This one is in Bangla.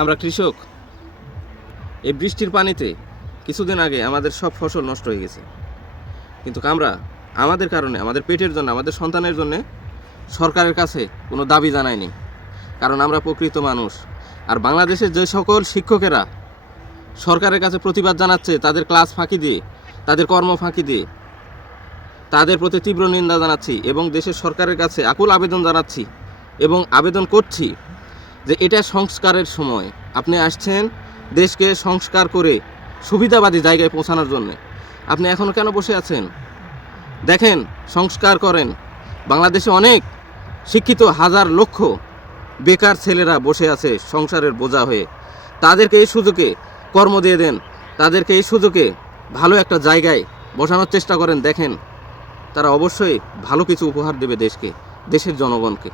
আমরা কৃষক। এই বৃষ্টির পানিতে কিছুদিন আগে আমাদের সব ফসল নষ্ট হয়ে গেছে, কিন্তু আমরা আমাদের কারণে, আমাদের পেটের জন্য, আমাদের সন্তানের জন্য সরকারের কাছে কোনো দাবি জানাইনি। কারণ আমরা প্রকৃত মানুষ। আর বাংলাদেশের যে সকল শিক্ষকেরা সরকারের কাছে প্রতিবাদ জানাচ্ছে, তাদের ক্লাস ফাঁকি দিয়ে, তাদের কর্ম ফাঁকি দিয়ে, তাদের প্রতি তীব্র নিন্দা জানাচ্ছি এবং দেশের সরকারের কাছে আকুল আবেদন জানাচ্ছি এবং আবেদন করছি যে এটা সংস্কারের সময়। আপনি আসছেন দেশকে সংস্কার করে সুবিধাবাদী জায়গায় পৌঁছানোর জন্য। আপনি এখনও কেন বসে আছেন? দেখেন, সংস্কার করেন। বাংলাদেশে অনেক শিক্ষিত হাজার লক্ষ বেকার ছেলেরা বসে আছে সংসারের বোঝা হয়ে। তাদেরকে এই সুযোগে কর্ম দিয়ে দেন, তাদেরকে এই সুযোগে ভালো একটা জায়গায় বসানোর চেষ্টা করেন। দেখেন, তারা অবশ্যই ভালো কিছু উপহার দেবে দেশকে, দেশের জনগণকে।